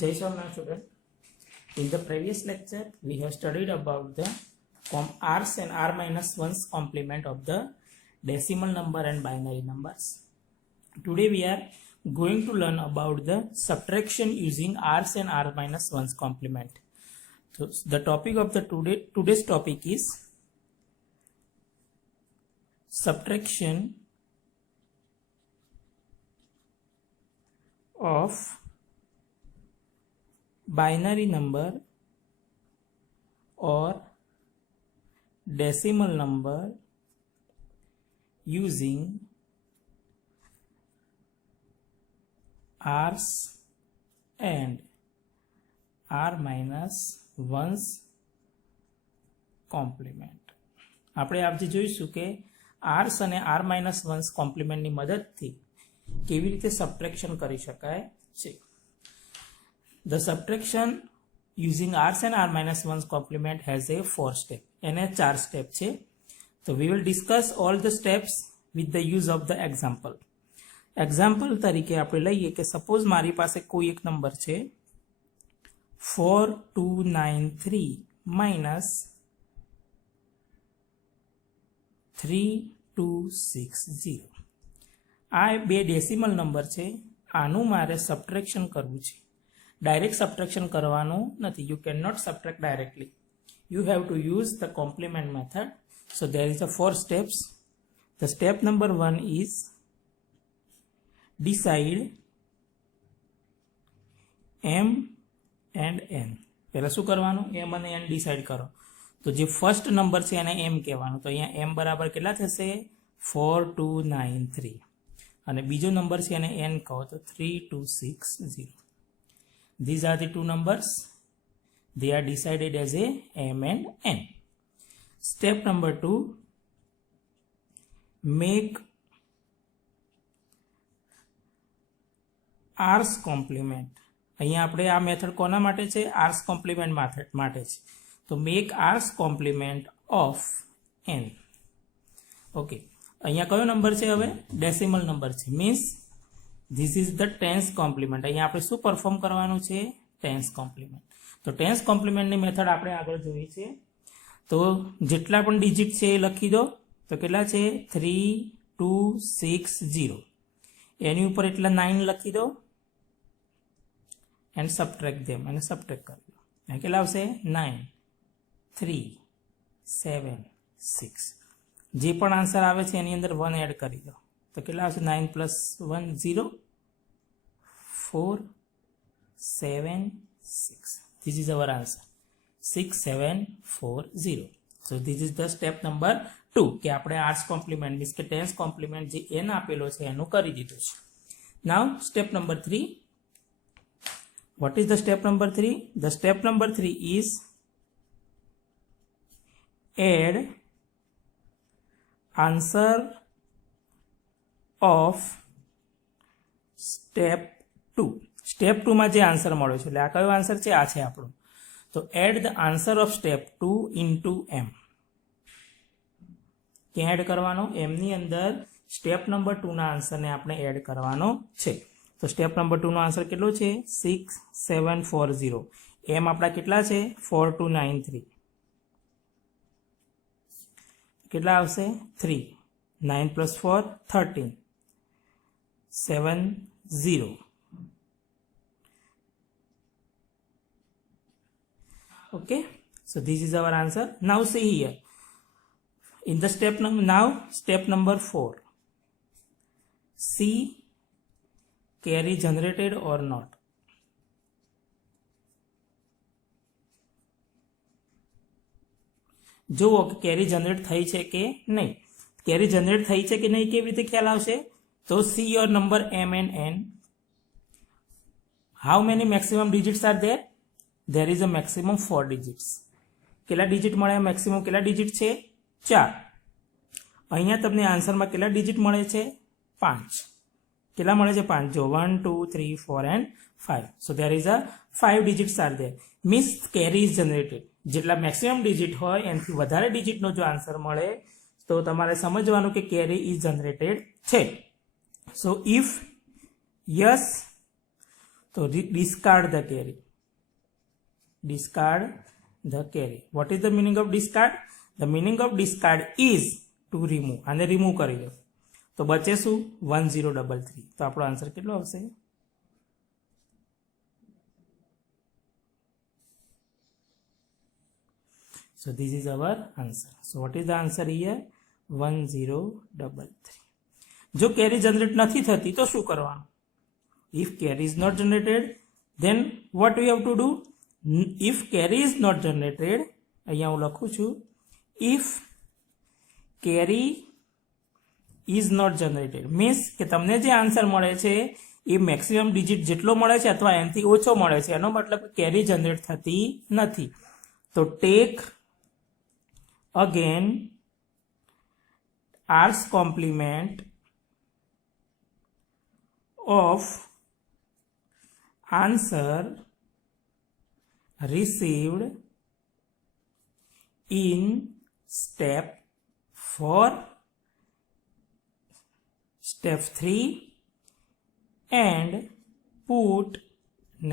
Jai Swaminarayan student. In the previous lecture, we have studied about the r's and r minus 1's complement of the decimal number and binary numbers. Today we are going to learn about the subtraction using r's and r minus 1's complement. So the topic of the today's topic is subtraction of binary number or decimal number using r's and r minus 1's complement. આપણે આજે જોઈશું કે r's અને r minus 1's complement ની મદદથી કેવી રીતે સબટ્રેક્શન કરી શકાય છે. The subtraction using r's and r minus 1's complement has a 4 step. એને 4 step છે. So we will discuss all the steps with the use of the example. Example તરીકે આપણે લઈએ કે સપોઝ મારી પાસે કોઈ એક નંબર છે 4293 minus 3260. આ બે ડેસિમલ નંબર છે, આનું મારે સબટ્રેક્શન કરવું છે. ડાયરેક્ટ સબટ્રેક્શન કરવાનું નથી. You cannot subtract directly. You have to use the complement method. So there is a 4 steps. The step number 1 is decide m and n. પહેલા શું કરવાનું? m અને n ડિસાઇડ કરો. તો જે ફર્સ્ટ નંબર છે એને m કહેવાનું. તો અહીંયા m બરાબર કેટલા થશે? 4293. અને બીજો નંબર છે એને n કહો તો 3260. These are the two numbers. They are decided as a m and n. Step number 2, make r's complement. અહીંયા આપણે આ મેથડ કોના માટે છે? r's complement માટે છે. તો make r's complement of n. Okay, અહીંયા કયો નંબર છે? હવે ડેસિમલ નંબર છે. Means this is the tens complement. અહીંયા આપણે શું પરફોર્મ કરવાનું છે? Tens complement. તો ટેન્સ કોમ્પ્લિમેન્ટની મેથડ આપણે આગળ જોઈ છે. તો જેટલા પણ ડિજિટ છે એ લખી દો. તો કેટલા છે? 3260. એની ઉપર એટલા 9 લખી દો એન્ડ સબટ્રેક્ટ ધેમ. અને સબટ્રેક્ટ કરી દો. અહીં કેટલા આવશે? 9 3 7 6. જે પણ આન્સર આવે છે એની અંદર 1 એડ કરી દો. તો કેટલા આવશે? 9 plus 1 0 4 7 6. This is our answer 6740. So this is the step number 2 કે આપણે r's complement મીન્સ કે ટેન્સ કોમ્પ્લિમેન્ટ જે n આપેલો છે એનું કરી દીધું છે. Now step number 3. What is the step number 3? The step number 3 is add answer of step 2. સ્ટેપ 2 માં જે આન્સર મળ્યો છે એટલે આ કયો આન્સર છે? આ છે આપણો. તો add the answer of step 2 into m. ક્યાં એડ કરવાનો? m ની અંદર સ્ટેપ નંબર 2 ના આન્સરને આપણે એડ કરવાનો છે. તો સ્ટેપ નંબર 2 નો આન્સર કેટલો છે? 6740. m આપણા કેટલા છે? 4293. કેટલા આવશે? 3. 9 plus 4 13. 70. Okay, so this is our answer. Now see here in the step number 4, see carry generated or not. જુઓ કે કેરી જનરેટ થઈ છે કે નહીં. કેરી જનરેટ થઈ છે કે નહીં કેવી રીતે ખ્યાલ આવશે? તો see your number m and n. How many maximum digits are there? There is a maximum 4 digits. કેટલા ડિજિટ મળે? મેક્સિમમ કેટલા ડિજિટ છે? 4. અહીંયા તમને આન્સરમાં કેટલા ડિજિટ મળે છે? 5. કેટલા મળે છે? 5. જો 1 2 3 4 and 5. So there is a 5 digits are there. Means carry is generated. જેટલા મેક્સિમમ ડિજિટ હોય એનાથી વધારે ડિજિટનો જો આન્સર મળે તો તમારે સમજવાનું કે કેરી ઇઝ જનરેટેડ છે. સો ઇફ યસ तो discard the carry. Discard the carry. What is the meaning of discard? The meaning of discard is to remove. આને remove કરી દો તો બચે શું 1033. તો આપણો આન્સર કેટલો આવશે? So this is our answer. So what is the answer here? 1033. જો કેરી જનરેટ નથી થતી તો શું કરવાનું? If carry is not generated, then what we have to do? If carry is not generated, અહીંયા હું લખું છું, if carry is not generated means કે તમને જે આન્સર મળે છે એ મેક્સિમમ ડિજિટ જેટલો મળે છે અથવા એનાથી ઓછો મળે છે, એનો મતલબ કેરી જનરેટ થતી નથી. તો tech again r's complement of answer received in step 4, step 3 and put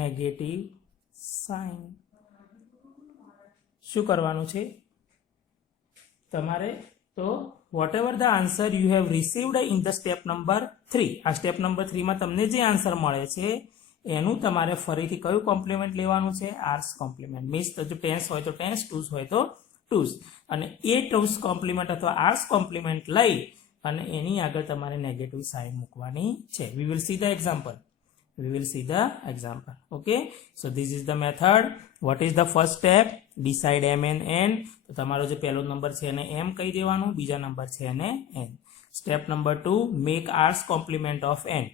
negative sign. શું કરવાનું છે તમારે? તો whatever the answer you have received in the step number 3, આ સ્ટેપ નંબર 3 માં તમને જે આન્સર મળે છે એનું તમારે ફરીથી કયું કોમ્પ્લિમેન્ટ લેવાનું છે? આર્સ કોમ્પ્લિમેન્ટ. મીન્સ તો જો ટેન્સ હોય તો ટેન્સ, ટુસ હોય તો ટુસ, અને એ ટુસ કોમ્પ્લિમેન્ટ અથવા આર્સ કોમ્પ્લિમેન્ટ લઈ અને એની આગળ તમારે નેગેટિવ સાઇન મૂકવાની છે. we will see the example. Okay, so this is the method. what is the first step? decide m and n. તો તમારો જે પહેલો નંબર છે એને m કહી દેવાનું, બીજા નંબર છે એને n. step number 2, make r's complement of n.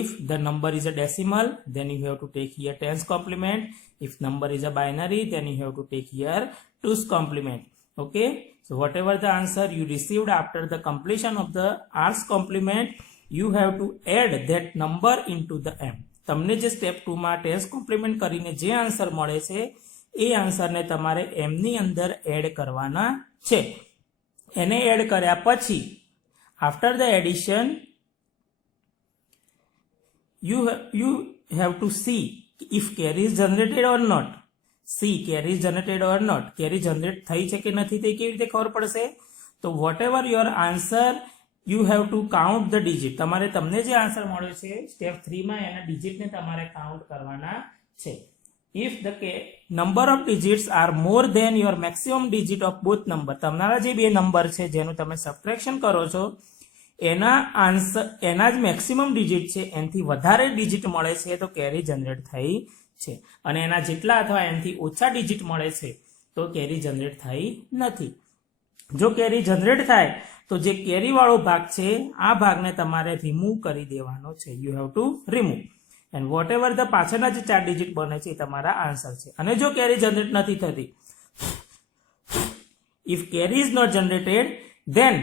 if the number is a decimal, then you have to take here tens complement. if number is a binary, then you have to take here twos complement. Okay, so whatever the answer you received after the completion of the r's complement, you have to add that number into the m. તમને જે સ્ટેપ 2 માં tense compliment કરીને જે આન્સર મળે છે એ આન્સરને તમારે m ની અંદર એડ કરવાના છે. એને એડ કર્યા પછી after the addition you have to see if carry is generated or not. see carry is generated or not. carry generate થઈ છે કે નથી તે કેવી રીતે ખબર પડશે? તો whatever your answer, you have to count the digit. તમારે તમને જે આન્સર મળ્યો છે સ્ટેપ 3 માં એના ડિજિટને તમારે કાઉન્ટ કરવાના છે. if the number of digits are more than your maximum digit of both number, તમારા જે બે નંબર છે જેનું તમે સબટ્રેક્શન કરો છો એના આન્સર, એના જ મેક્સિમમ ડિજિટ છે એનાથી વધારે ડિજિટ મળે છે તો કેરી જનરેટ થઈ છે, અને એના જેટલા અથવા એનાથી ઓછા ડિજિટ મળે છે તો કેરી જનરેટ થઈ નથી. જો કેરી જનરેટ થાય તો જે કેરી વાળો ભાગ છે આ ભાગને તમારે રિમૂવ કરી દેવાનો છે. You have to remove. And what ever the પાછળના જે 4 ડિજિટ બને છે એ તમારા આન્સર છે. અને જો કેરી જનરેટ નથી થતી, if carry is not generated, then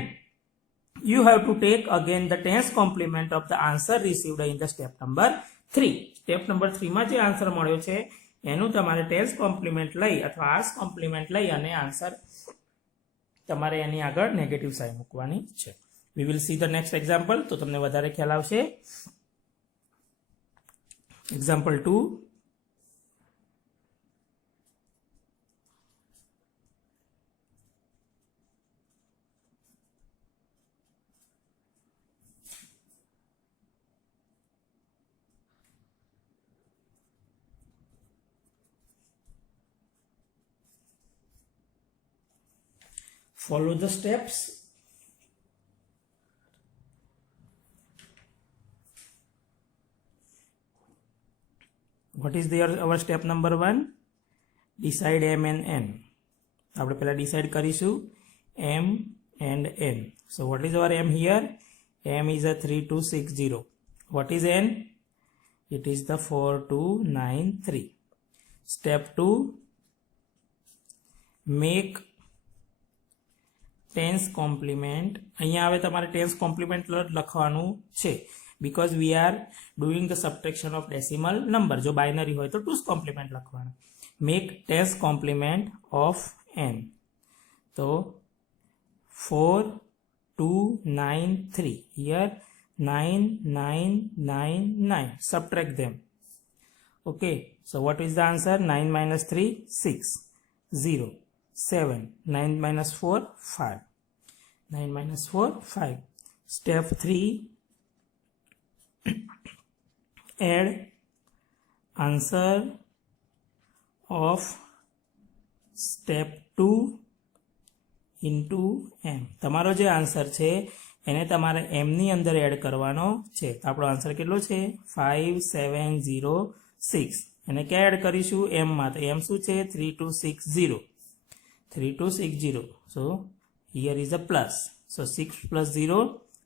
you have to take again the tens complement of the answer received in the step number 3. Step number 3 માં જે આન્સર મળ્યો છે એનું તમારે ટેન્સ કોમ્પ્લિમેન્ટ લઈ અથવા આર્સ કોમ્પ્લિમેન્ટ લઈ અને આન્સર તમારે એની આગળ નેગેટિવ સાઇન મૂકવાની છે. we will see the next example. તો તમને વધારે ખ્યાલ આવશે. example 2. Follow the steps. What is our step number 1? Decide m and n. આપણે પહેલા ડિસાઇડ કરીશું m and n. So what is our m here? m is a 3260. What is n? It is the 4293. Step 2, make tens complement. અહીંયા હવે તમારે tense compliment લખવાનું છે because we are doing the subtraction of decimal number. જો બાઇનરી હોય તો ટુસ કોમ્પ્લિમેન્ટ લખવાનું. make tens complement of n. તો 4293. here 9999. subtract them. Okay, so what is the answer? 9 minus 3, 6, 0, 7, 9 minus 4, 5. 9 minus 4, 5. Step 3, add answer of step 2 into m. તમારો જે આન્સર છે એને તમારે m ની અંદર એડ કરવાનો છે. તો આપણો આન્સર કેટલો છે? 5706. એને ક્યાં એડ કરીશું? m માં. તો m શું છે? 3260. 3260. So here is a plus. So 6 plus 0,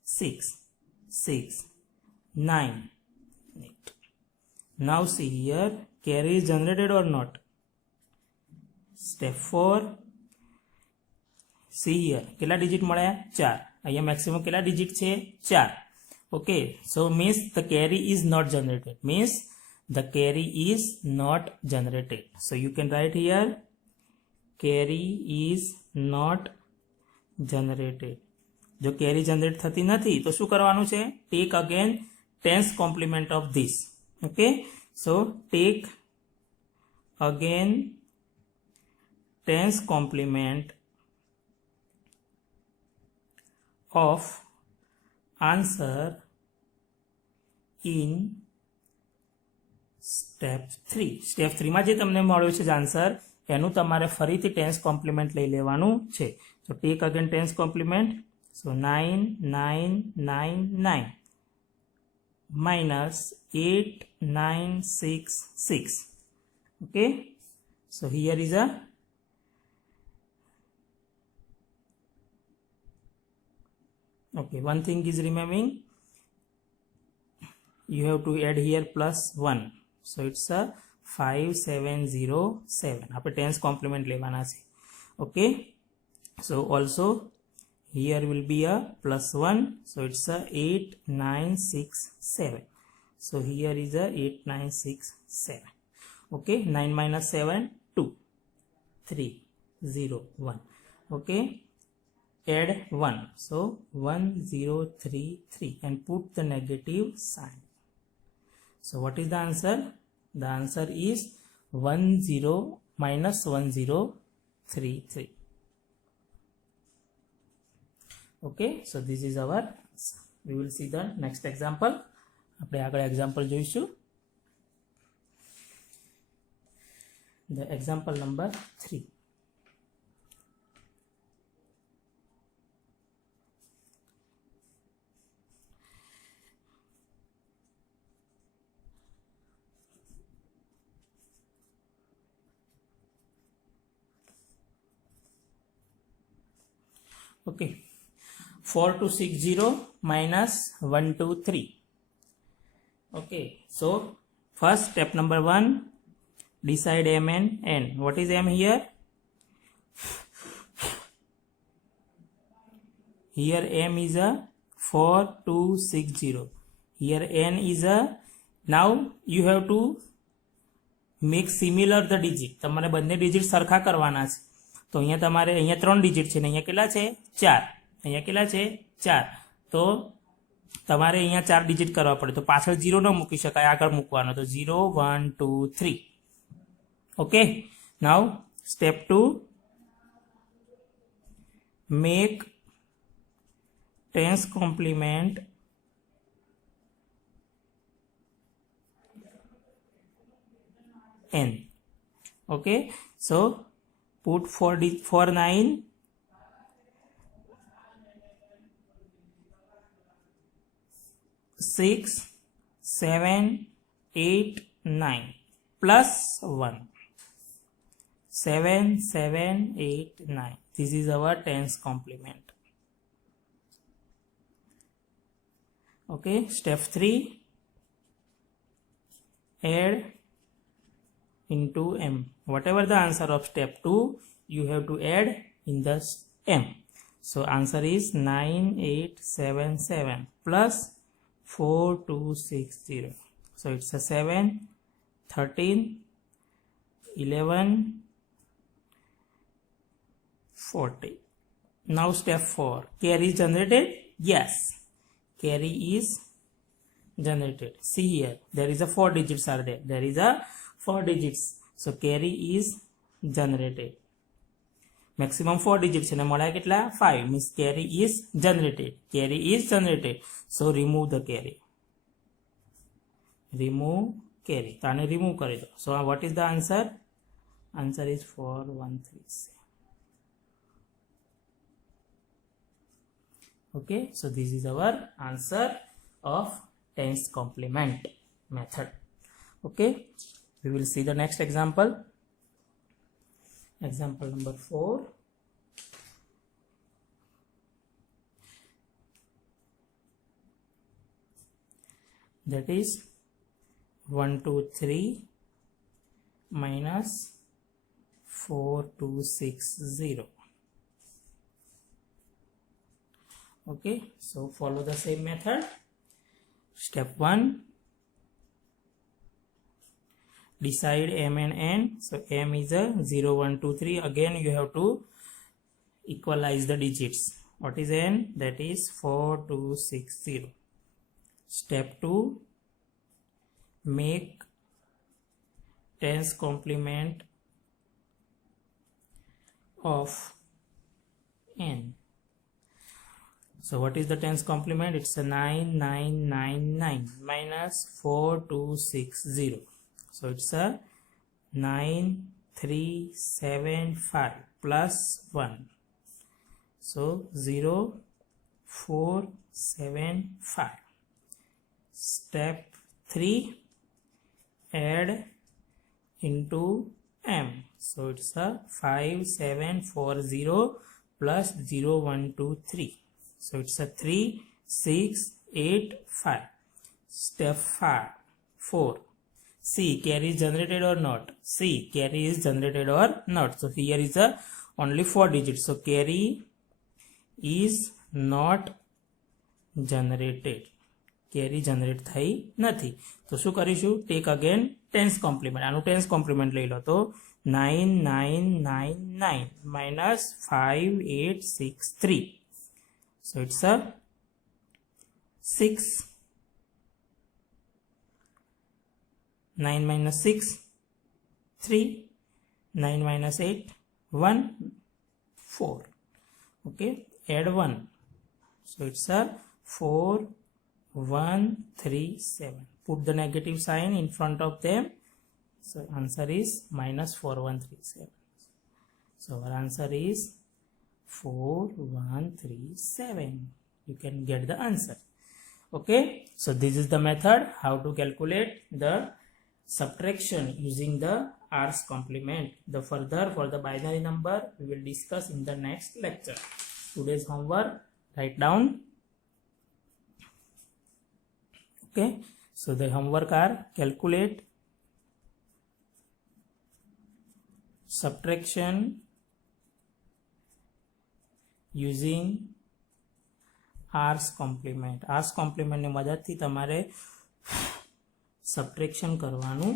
6. 6, 9, 8. Now see here, carry is generated or not? Step 4. See here, કેટલા ડિજિટ મળ્યા? 4. અહીંયા મેક્સિમમ કેટલા ડિજિટ છે? 4. Okay, so means the carry is not generated. Means the carry is not generated. So you can write here, carry is not generated. જો carry generate થતી નથી તો શું કરવાનું છે? Take again tens complement of this. Okay, so take again tens complement of answer in step 3. Step 3 માં જે તમને મળ્યો છે આન્સર એનું તમારે ફરીથી ટેન્સ કોમ્પ્લિમેન્ટ લઈ લેવાનું છે. તો tech again tense compliment. So 9 9 9 9 minus 8 9 6 6. Okay, so here is a okay, one thing is remaining. You have to add here plus 1. So it's a 5707. આપણે tens complement લેવાના છે. Okay, so also here will be a plus 1. So it's a 8967. So here is a 8967. Okay, 9 minus 7, 2, 3, 0, 1. Okay, add 1. So 1033 and put the negative sign. So what is the answer? The answer is 10 minus 1033. Okay, so this is our answer. We will see the next example. આપણે આગળ example જોઈશું. The example number 3. Okay, 4260 minus 123. Okay, so first step number 1, decide m and n. What is m here? Here m is a 4260. Here n is a, now you have to make similar the digit. તમારે બંને ડિજિટ સરખા કરવાના છે. તો અહીંયા તમારે અહીંયા 3 ડિજિટ છે ને અહીંયા કેટલા છે? 4. અહીંયા કેટલા છે? 4. તો તમારે અહીંયા 4 ડિજિટ કરવા પડે. તો પાછળ 0 ન મૂકી શકાય, આગળ મૂકવાનો. તો 0 1 2 3. ઓકે, નાઉ સ્ટેપ 2, make tens complement n. Okay, so put 4 9, 6 7 8 9 plus 1. 7 7 8 9. This is our tens complement. Okay, step 3, add into m. Whatever the answer of step 2, you have to add in the m. So answer is 9877 plus 4260. So it's a 7 13 11 40. Now step 4, carry is generated? Yes, carry is generated. See here, there is a 4 digits are there. There is a 4 digits. So carry is generated. Maximum 4 digits and મળ્યા કેટલા 5 means carry is generated. Carry is generated. So remove the carry. Remove carry. તો આને remove કરી દો. So what is the answer? Answer is 4137. Okay, so this is our answer of tens complement method. Okay, we will see the next example. Example number 4. That is 123 minus 4260. Okay, so follow the same method. Step 1, decide m and n. So m is a 0, 1, 2, 3. Again you have to equalize the digits. What is n? That is 4260. Step 2, make tens complement of n. So what is the tens complement? It's a 9999 minus 4260. So it's a 9375 plus 1. So 0475. Step 3, add into m. So it's a 5740 plus 0123. So it's a 3685. Step 4. See, carry is generated or not? See, carry is generated or not? So here is a only 4 digits. So carry is not generated. Carry generate થઈ નથી. તો શું કરીશું? Take again tens complement. આનું tens complement લઈ લો. તો 9999 minus 5863. So it's a 6. 9 minus 6, 3. 9 minus 8, 1, 4. Okay, add 1. So it's a 4137. Put the negative sign in front of them. So answer is minus 4137. So our answer is 4137. You can get the answer. Okay, so this is the method how to calculate the subtraction using the R's complement. The further for the binary number we will discuss in the next lecture. Today's homework, write down. Okay, so the homework are calculate subtraction using R's complement. R's complement ની મદદથી તમારે સબટ્રેક્શન કરવાનું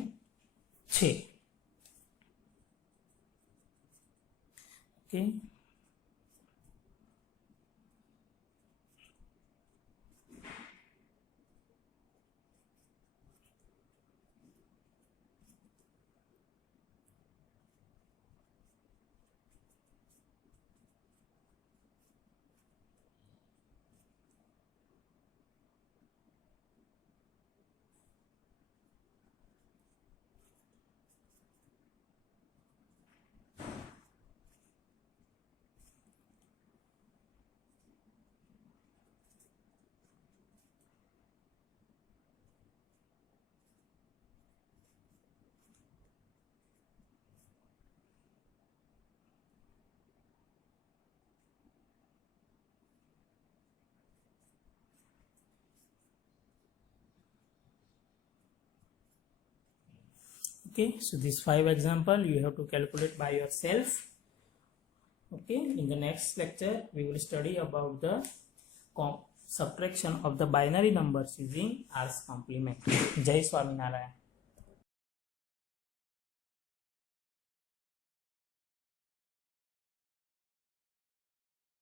છે. Okay, okay, so these 5 example you have to calculate by yourself. Okay, in the next lecture we will study about the subtraction of the binary numbers using R's complement. Jai Swaminarayan.